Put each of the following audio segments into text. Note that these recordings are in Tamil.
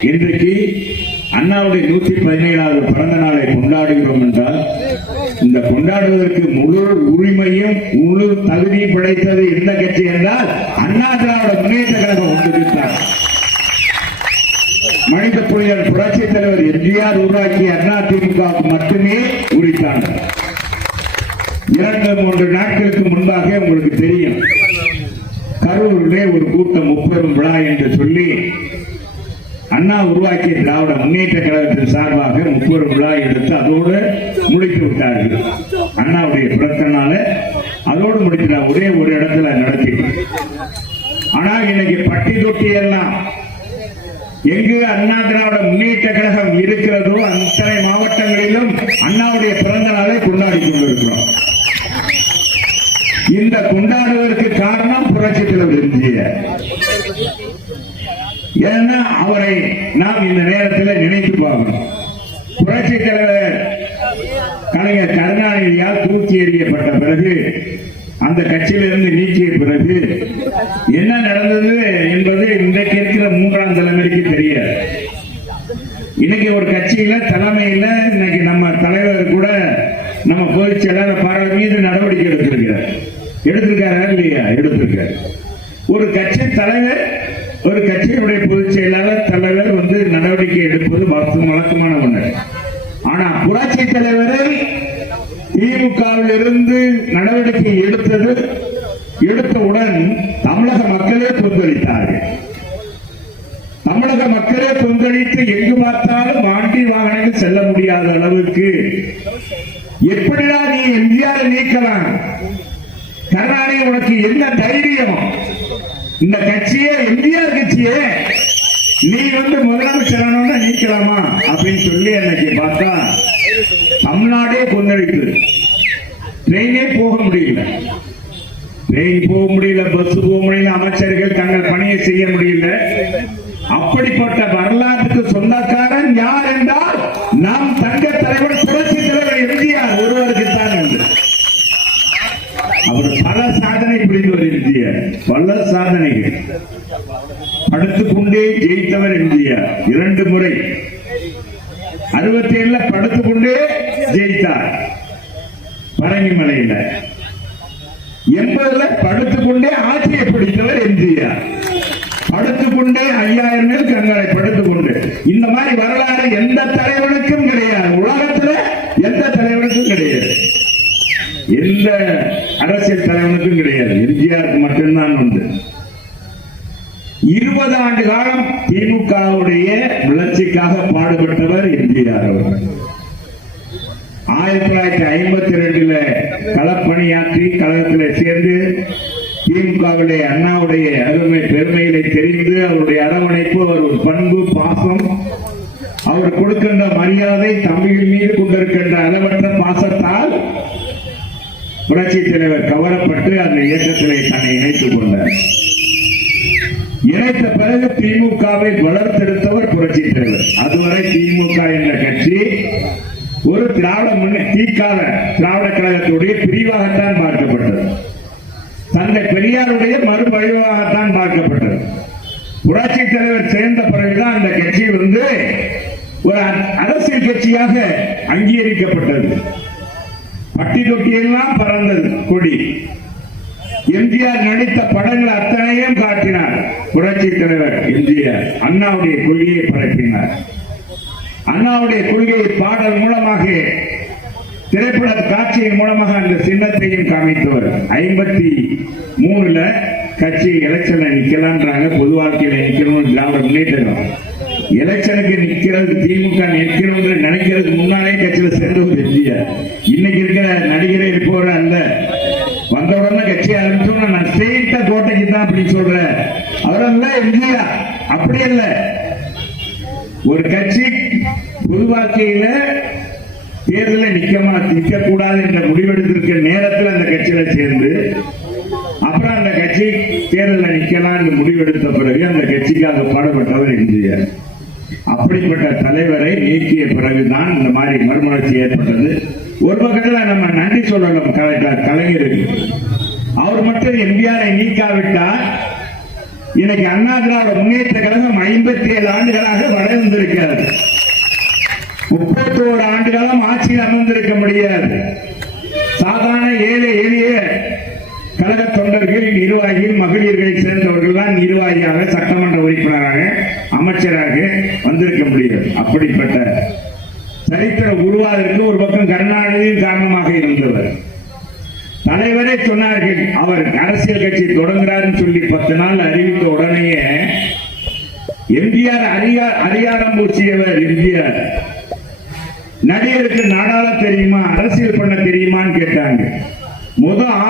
இன்றைக்கு அண்ணாவுடைய 117வது பிறந்த நாளை கொண்டாடுகிறோம் என்றால் இந்த கொண்டாடுவதற்கு முழு உரிமையும் முழு தகுதியும் படைத்தது எந்த கட்சி என்றால் அண்ணா திராவிட முன்னேற்ற கழகம் ஒன்றுவிட்டார். மனித புயல் புரட்சி தலைவர் எம்ஜிஆர் உருவாக்கிய அதிமுக மட்டுமே உரித்தார். 2-3 நாட்களுக்கு முன்பாக உங்களுக்கு தெரியும், கரூரிலே ஒரு கூட்டம் முப்பெரும் விழா என்று சொல்லி அண்ணா உருவாக்கிய திராவிட முன்னேற்ற கழகத்தின் சார்பாக முப்பெரும் விழா எடுத்து அதோடு முடித்து விட்டார்கள். அண்ணாவுடைய பிறந்தநாள அதோடு முடிக்கிறார், ஒரே ஒரு இடத்துல நடத்தி. ஆனால் இன்னைக்கு பட்டி தொட்டி எல்லாம் எங்கு அண்ணா திராவிட முன்னேற்ற கழகம் இருக்கிறதோ அத்தனை மாவட்டங்களிலும் அண்ணாவுடைய பிறந்த நாளை கொண்டாடி கொண்டிருக்கிறோம். இந்த கொண்டாடுவதற்கு காரணம் புரட்சி தலைவர் எம்ஜிஆர். ஏன்னா அவரை நாம் இந்த நேரத்தில் நினைத்து பார்க்கணும். புரட்சி தலைவர் கலைஞர் கருணாநிதியால் தூக்கி எறியப்பட்ட பிறகு, அந்த கட்சியிலிருந்து நீக்கிய பிறகு என்ன நடந்தது என்பது இன்றைக்கு இருக்கிற 3ஆம் தலைமுறைக்கு தெரியாது. இன்னைக்கு ஒரு கட்சியில தலைமையில இன்னைக்கு நம்ம தலைவர் கூட நம்ம பொதுச் செயலாளர் பாராளுமன்ற மீது நடவடிக்கை எடுத்திருக்காரா இல்லையா? எடுத்திருக்காரு. ஒரு கட்சி தலைவர், ஒரு கட்சியினுடைய பொதுச் செயலாளர் தலைவர் நடவடிக்கை எடுப்பது வழக்கமான ஒன்று. ஆனா புரட்சி தலைவரை திமுகவில் இருந்து நடவடிக்கை எடுத்தவுடன் தமிழக மக்களே கொந்தளித்தார்கள். தமிழக மக்களே கொந்தளித்து எங்கு பார்த்தாலும் வாண்டி வாகனங்கள் செல்ல முடியாத அளவுக்கு எப்படிடா நீ எம்ஜிஆர் நீக்கலாம், கருணாநிதி உனக்கு என்ன தைரியம், இந்த கட்சியே எம்ஜிஆர் கட்சியே நீ முதலமைச்சரான நீக்கலாமா அப்படின்னு சொல்லி அன்னைக்கு பார்த்தா தமிழ்நாடே கொந்தளிக்குது. ட்ரெயினே போக முடியல, பஸ் போக முடியல, அமைச்சர்கள் தங்கள் பணியை செய்ய முடியல. அப்படிப்பட்ட வரலாற்றுக்கு சொந்தக்காரன் யார் என்றால் நம் தங்க தலைவர் புரட்சி தலைவர் எம்ஜிஆர் ஒருவருக்குத்தான் என்று. அவர் பல சாதனை புரிந்தவர் எம்ஜிஆர், பல சாதனைகள். படுத்துக்கொண்டே ஜெயித்தவர் எம்ஜிஆர். 2 முறை 67 படுத்துக்கொண்டே ஜெயித்தார் பரங்கிமலையில. 80 படுத்துக்கொண்டே ஆட்சியை பிடித்தவர் எம்ஜிஆர். படுத்துக்கொண்டே 5000 பேர் கங்கரை படுத்துக்கொண்டு. இந்த மாதிரி வரலாறு எந்த தலைவனுக்கும் கிடையாது, உலகத்துல எந்த தலைவனுக்கும் கிடையாது, எந்த அரசியல் தலைவனுக்கும் கிடையாது, எம்ஜிஆருக்கு மட்டும்தான் உண்டு. 20 ஆண்டு காலம் திமுகவுடைய வளர்ச்சிக்காக பாடுபட்டவர் எம்ஜிஆர் அவர்கள். 1952 களப்பணியாற்றி கழகத்தில் சேர்ந்து திமுகவிலே அண்ணாவுடைய அருமை பெருமைகளை தெரிந்து அவருடைய அரவணைப்பு, அவர் பண்பு, பாசம், அவர் கொடுக்கின்ற மரியாதை, தம்பிகள் மீது கொண்டிருக்கின்ற அளவற்ற பாசத்தால் புரட்சி தலைவர் கவரப்பட்டு அந்த இயக்கத்திலே தன்னை இணைத்துக் கொண்டார். இணைத்த பிறகு திமுகவை வளர்த்தெடுத்தவர் புரட்சி தலைவர். அதுவரை திமுக என்ற கட்சி ஒரு திராவிட கழகத்துடைய பிரிவாகத்தான் பார்க்கப்பட்டது. தந்தை பெரியாருடைய மறுபடிவாகத்தான் பார்க்கப்பட்டது. புரட்சி தலைவர் சேர்ந்த பிறகுதான் அந்த கட்சி ஒரு அரசியல் கட்சியாக அங்கீகரிக்கப்பட்டது. பட்டி தொட்டியெல்லாம் பறந்தது கொடி. எம்ஜிஆர் நடித்த படங்கள் அத்தனையும் காட்டினார் புரட்சி தலைவர் எம்ஜிஆர். அண்ணாவுடைய கொள்கையை பரப்பினார். அண்ணாவுடைய கொள்கையை பாடல் மூலமாக, திரைப்பட காட்சியின் மூலமாக அந்த சின்னத்தையும் காமித்தவர். 53 கட்சி எலெக்ஷன்ல நிக்கலான்றாங்க, பொது வாழ்க்கையில நிக்கணும் திராவிட முன்னேற்றம். எலெக்ஷனுக்கு நிக்கிறது திமுக நிற்கணும் நினைக்கிறதுக்கு முன்னாலே கட்சியில சேர்ந்தவர் எம்ஜிஆர். இன்னைக்கு இருக்கிற நடிகரை போற அல்ல, வந்தவுடனே கட்சி ஆரம்பிச்சோம்னா நான் ஸ்ட்ரெயிட்டா கோட்டைக்கு தான் அப்படின்னு சொல்றேன். அவரெல்லாம் எம்ஜிஆர் அப்படி அல்ல. ஒரு கட்சி பொது வாழ்க்கையில தேர்தலில் நிக்க கூடாது என்ற முடிவெடுத்திருக்கிற நேரத்தில் அந்த கட்சியில சேர்ந்து அப்புறம் அந்த கட்சி தேர்தலில் நிக்கலாம் என்று முடிவெடுத்த பிறகு அந்த கட்சிக்காக பாடுபட்டவர் எம்ஜிஆர். அப்படிப்பட்ட தலைவரை நீக்கிய பிறகுதான் இந்த மாதிரி மறுமலர்ச்சி ஏற்பட்டது. ஒரு பக்கத்தில் நம்ம நன்றி சொல்லணும் கலைஞருக்கு. அவர் மட்டும் எம்ஜிஆரை நீக்காவிட்டால் இன்னைக்கு அண்ணா திராவிட முன்னேற்ற கழகம் 57 ஆண்டுகளாக வளர்ந்திருக்கிறது. 31 ஆண்டுகாலம் ஆட்சியில் அமர்ந்திருக்க முடியாது. சாதாரண ஏழை எளிய கழக தொண்டர்கள், நிர்வாகிகள், மகளிர்களை சேர்ந்தவர்கள் தான் நிர்வாகியாக, சட்டமன்ற உறுப்பினராக, அமைச்சராக வந்திருக்க முடியாது. அப்படிப்பட்ட சரித்திரம் உருவாவதற்கு ஒரு பக்கம் கருணாநிதியும் காரணமாக இருந்தவர். தலைவரே சொன்னார்கள், அவர் அரசியல் கட்சி தொடங்குறாருன்னு சொல்லி 10 நாள் அறிவித்த உடனேயே எம்ஜிஆர் அதிகாரம் பூச்சியவர். எம்ஜிஆர் நடிகருக்கு நாடாள தெரியுமா, அரசியல் பண்ண தெரியுமான்னு கேட்டாங்க.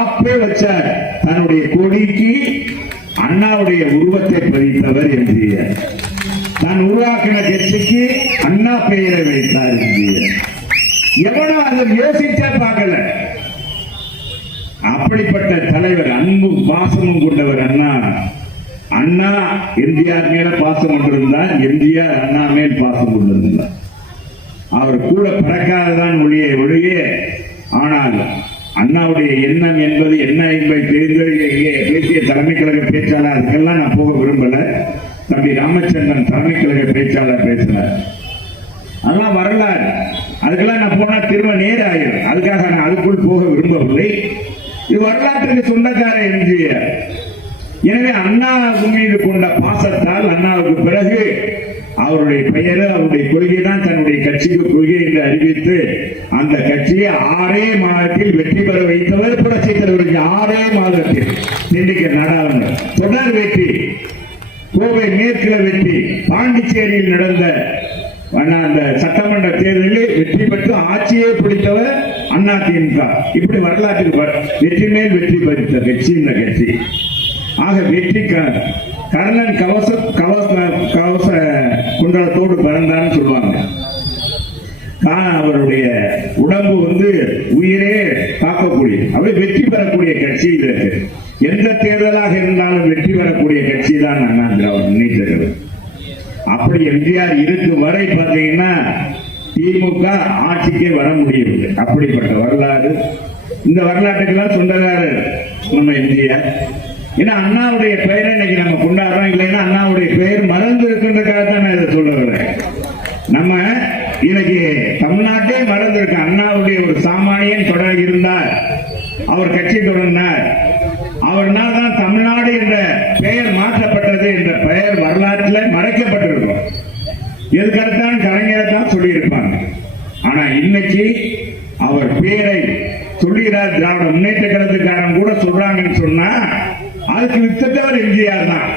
ஆப்பே வச்சார். தன்னுடைய கொடிக்கு அண்ணாவுடைய உருவத்தை பதித்தவர் எம்ஜிஆர். தான் உருவாக்கின கட்சிக்கு அண்ணா பெயரை வைத்தார் எம்ஜிஆர். எவனோ அதை யோசிச்சா பார்க்கல. அப்படிப்பட்ட தலைவர், அன்பும் பாசமும் கொண்டவர் அண்ணா. அண்ணா எம்ஜிஆர் மேல பாசம் கொண்டிருந்தார், எம்ஜிஆர் அண்ணா மேல் பாசம் கொண்டிருந்தார். அவர் கூட பிறக்காததான் ஒழிய, ஆனால் அண்ணாவுடைய எண்ணம் என்பது என்ன என்பதை தெரிந்து பேசிய தலைமை கழக பேச்சாளர், அதுக்கெல்லாம் நான் போக விரும்பல. தம்பி ராமச்சந்திரன் தலைமை கழக பேச்சாளர் பேசினார், அதெல்லாம் வரலாறு. அதுக்கெல்லாம் நான் போனா திரும்ப நேராயிரும். அதுக்காக நான் அதுக்குள் போக விரும்பவில்லை. இது வரலாற்றுக்கு சொந்தக்கார எம்ஜிஆர். எனவே அண்ணாவுக்கு மீது கொண்ட பாசத்தால் அண்ணாவுக்கு பிறகு அவருடைய பெயர், அவருடைய கொள்கை தான் தன்னுடைய கட்சிக்கு கொள்கை என்று அறிவித்து அந்த கட்சியை 6 மாதத்தில் வெற்றி பெற வைத்தவர் புரட்சித் தலைவருக்கு. 6 மாதத்தில் திண்டுக்கல் நாடாளுமன்ற தொடர் வெற்றி, கோவை மேற்குல வெற்றி, பாண்டிச்சேரியில் நடந்த அந்த சட்டமன்ற தேர்தலில் வெற்றி பெற்று ஆட்சியை பிடித்தவர் அதிமுக. இப்படி வரலாற்றுக்கு வெற்றி மேல் வெற்றி பெற்ற கட்சி இந்த கட்சி. ஆக வெற்றி கர்ணன் கவச குண்டலத்தோடு பிறந்தான்னு சொல்லுவாங்க. அவருடைய உடம்பு உயிரே காக்கக்கூடிய, அவை வெற்றி பெறக்கூடிய கட்சி இது. எந்த தேர்தலாக இருந்தாலும் வெற்றி பெறக்கூடிய கட்சி தான் அண்ணா திராவிட முன்னேற்ற கழகம். அப்படி எம்ஜிஆர் இருக்கும் வரை பார்த்தீங்கன்னா திமுக ஆட்சிக்கே வர முடியவில்லை. அப்படிப்பட்ட வரலாறு. இந்த வரலாற்றுக்கெல்லாம் சொந்தக்காரர் நம்ம எம்ஜிஆர். ஏன்னா அண்ணாவுடைய பெயரை இன்னைக்கு நம்ம கொண்டாடுறோம். இல்லைன்னா அண்ணாவுடைய பெயர் மறந்து இருக்கின்றக்காக தான் நான் இதை சொல்ல வரேன். நம்ம இன்னைக்கு தமிழ்நாட்டே மறந்து இருக்கு. அண்ணாவுடைய ஒரு சாமானியன் தொடர் இருந்தார், அவர் கட்சி தொடர்ந்தார். அவர்னால் தான் தமிழ்நாடு என்ற பெயர் மாற்றப்பட்டது. என்ற பெயர் வரலாற்றில் மறைக்கப்பட்டிருக்கும். எதுக்கடுத்தான் கலைஞர் தான் சொல்லியிருப்பாங்க. ஆனா இன்னைக்கு அவர் பெயரை சொல்லுகிறார். திராவிட முன்னேற்ற கழகத்துக்காரன் கூட சொல்றாங்கன்னு சொன்னா அதுக்கு வித்தவர் எம்ஜிஆர் தான்.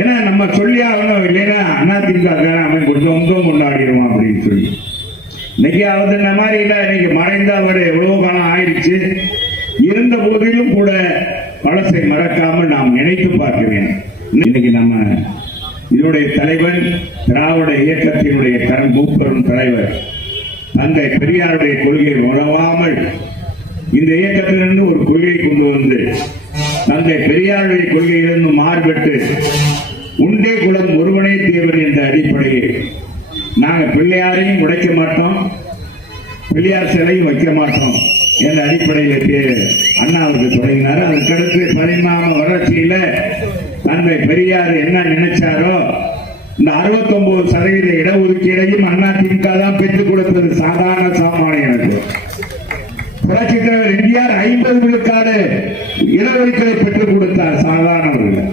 ஏன்னா நம்ம சொல்லி ஆகணும், இல்லைன்னா அதிமுக அவன் கொஞ்சம் கொண்டாடிடுவோம் அப்படின்னு சொல்லி. இன்னைக்கு அவர் இந்த மாதிரி இல்ல, இன்னைக்கு மறைந்த அவர் எவ்வளவு காலம் ஆயிடுச்சு. இருந்த போதிலும் கூட பழசை மறக்காமல் நாம் நினைத்து பார்க்க வேண்டும். இன்னைக்கு நம்ம இதனுடைய தலைவன், திராவிட இயக்கத்தினுடைய மூப்பெரும் தலைவர் தந்தை பெரியாருடைய கொள்கை உறவாமல் இந்த இயக்கத்திலிருந்து ஒரு கொள்கை கொண்டு வந்து தந்தை பெரியாருடைய கொள்கையிலிருந்து மாறுபட்டு உண்டே குலம் ஒருவனே தேவன் என்ற அடிப்படையில் நாங்கள் பிள்ளையாரையும் உடைக்க மாட்டோம், பிள்ளையார் சிலையும் வைக்க மாட்டோம் என்ற அடிப்படையில் அண்ணாவுக்கு தொடங்கினார். அதுக்கடுத்து பரிணாம வளர்ச்சியில தந்தை பெரியார் என்ன நினைச்சாரோ இந்த 69% இடஒதுக்கீடையும் அதிமுக தான் பெற்றுக் கொடுத்தது. சாதாரண சாமானியனுக்கு புரட்சித் தலைவர் எம்ஜிஆர் 50 விழுக்காடு இடஒதுக்கீடை பெற்றுக் கொடுத்தார் சாதாரணவர்கள்.